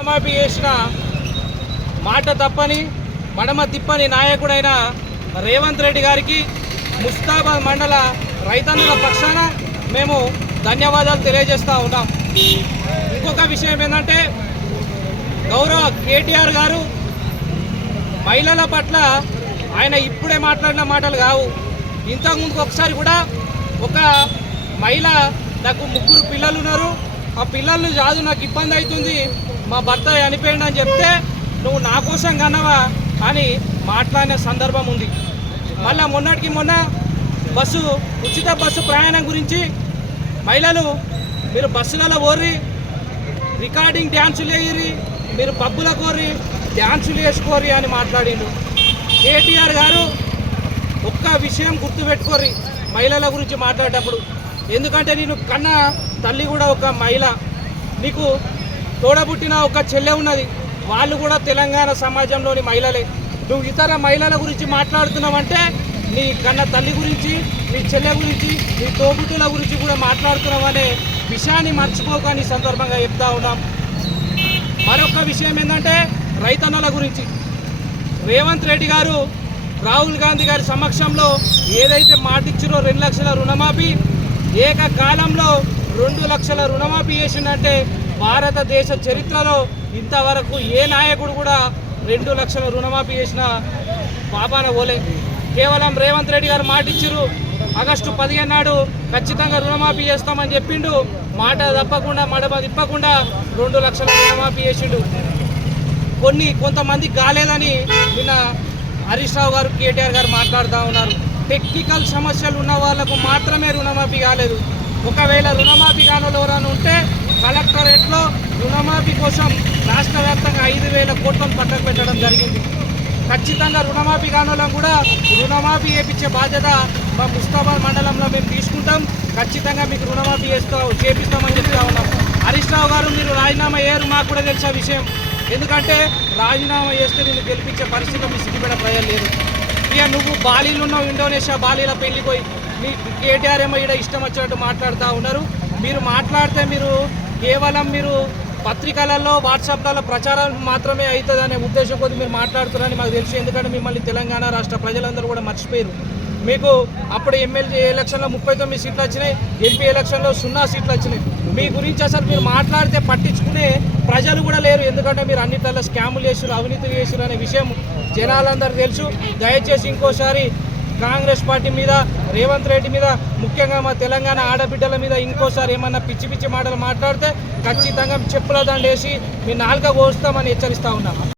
రుణమాఫీ చేసిన మాట తప్పని మడమ తిప్పని నాయకుడైన రేవంత్ రెడ్డి గారికి ముస్తాబాద్ మండల రైతన్నుల పక్షాన మేము ధన్యవాదాలు తెలియజేస్తూ ఉన్నాం. ఇంకొక విషయం ఏంటంటే గౌరవ కేటీఆర్ గారు మహిళల పట్ల ఆయన ఇప్పుడే మాట్లాడిన మాటలు కావు. ఇంతకుముందు ఒకసారి కూడా ఒక మహిళ, నాకు 3 పిల్లలు ఉన్నారు, ఆ పిల్లల్ని కాదు నాకు ఇబ్బంది అవుతుంది, మా భర్త చనిపోయింది అని చెప్తే నువ్వు నా కోసం కన్నవా అని మాట్లాడిన సందర్భం ఉంది. మళ్ళీ మొన్నటికి మొన్న ఉచిత బస్సు ప్రయాణం గురించి మహిళలు మీరు బస్సులలో ఓర్రి రికార్డింగ్ డ్యాన్సులు వేయరి, మీరు పబ్బుల కోరి డ్యాన్సులు వేసుకోరి అని మాట్లాడిండు. కేటీఆర్ గారు ఒక్క విషయం గుర్తుపెట్టుకోర్రి మహిళల గురించి మాట్లాడేటప్పుడు. ఎందుకంటే నేను కన్న తల్లి కూడా ఒక మహిళ, నీకు తోడబుట్టిన ఒక చెల్లె ఉన్నది, వాళ్ళు కూడా తెలంగాణ సమాజంలోని మహిళలే. నువ్వు ఇతర మహిళల గురించి మాట్లాడుతున్నావంటే నీ కన్న తల్లి గురించి, నీ చెల్లె గురించి, నీ తోబుట్టుల గురించి కూడా మాట్లాడుతున్నావు అనే విషయాన్ని మర్చిపోకని సందర్భంగా చెప్తా ఉన్నాం. మరొక విషయం ఏంటంటే రైతన్నల గురించి రేవంత్ రెడ్డి గారు రాహుల్ గాంధీ గారి సమక్షంలో ఏదైతే మాట ఇచ్చిరో 2 లక్షల రుణమాఫీ, ఏకకాలంలో 2 లక్షల రుణమాఫీ చేసిందంటే భారతదేశ చరిత్రలో ఇంతవరకు ఏ నాయకుడు కూడా 2 లక్షల రుణమాఫీ చేసిన పాపాన పోలే. కేవలం రేవంత్ రెడ్డి గారు మాట ఇచ్చిరు, ఆగస్టు 15 నాడు ఖచ్చితంగా రుణమాఫీ చేస్తామని చెప్పిండు. మాట తప్పకుండా మడమ తిప్పకుండా 2 లక్షల రుణమాఫీ చేసిండు. కొంతమంది కాలేదని నిన్న హరీష్ రావు గారు, కేటీఆర్ గారు మాట్లాడుతూ ఉన్నారు. టెక్నికల్ సమస్యలు ఉన్న వాళ్లకు మాత్రమే రుణమాఫీ కాలేదు. ఒకవేళ రుణమాఫీ కాని ఎవరైనా ఉంటే కలెక్టరేట్లో రుణమాఫీ కోసం రాష్ట్ర వ్యాప్తంగా 5,000 కోట్లను పక్కకు పెట్టడం జరిగింది. ఖచ్చితంగా రుణమాఫీ కానోళ్ళం కూడా రుణమాఫీ చేయించే బాధ్యత మా ముస్తాబాద్ మండలంలో మేము తీసుకుంటాం. ఖచ్చితంగా మీకు రుణమాఫీ చేపిస్తామని చెప్తా ఉన్నాం. హరీష్ రావు గారు మీరు రాజీనామా అయ్యారు, మాకు కూడా తెలిసే విషయం. ఎందుకంటే రాజీనామా చేస్తే నేను గెలిపించే పరిస్థితి మీ సిద్దిపేట ప్రజలు లేదు. ఇక నువ్వు బాలీలు ఉన్నావు, ఇండోనేషియా బాలీల పెళ్లికి పోయి మీ కేటీఆర్ ఏమో ఇక్కడ ఇష్టం వచ్చినట్టు మాట్లాడుతూ ఉన్నారు. మీరు మాట్లాడితే కేవలం మీరు పత్రికలలో వాట్సాప్లలో ప్రచారం మాత్రమే అవుతుంది అనే ఉద్దేశం కొద్ది మీరు మాట్లాడుతున్నారని మాకు తెలుసు. ఎందుకంటే మిమ్మల్ని తెలంగాణ రాష్ట్ర ప్రజలందరూ కూడా మర్చిపోయారు. మీకు అప్పుడు ఎమ్మెల్యే ఎలక్షన్లో 39 సీట్లు వచ్చినాయి, ఎంపీ ఎలక్షన్లో 0 సీట్లు వచ్చినాయి. మీ గురించి అసలు మీరు మాట్లాడితే పట్టించుకునే ప్రజలు కూడా లేరు. ఎందుకంటే మీరు అన్నిట్లలో స్కాములు చేసారు, అవినీతులు చేసారు అనే విషయం జనాలందరూ తెలుసు. దయచేసి ఇంకోసారి కాంగ్రెస్ పార్టీ మీద, రేవంత్ రెడ్డి మీద, ముఖ్యంగా మా తెలంగాణ ఆడబిడ్డల మీద ఇంకోసారి ఏమన్నా పిచ్చి పిచ్చి మాటలు మాట్లాడితే ఖచ్చితంగా చెప్పుల దండేసి మీ నాలుక కోస్తామని హెచ్చరిస్తూ ఉన్నాం.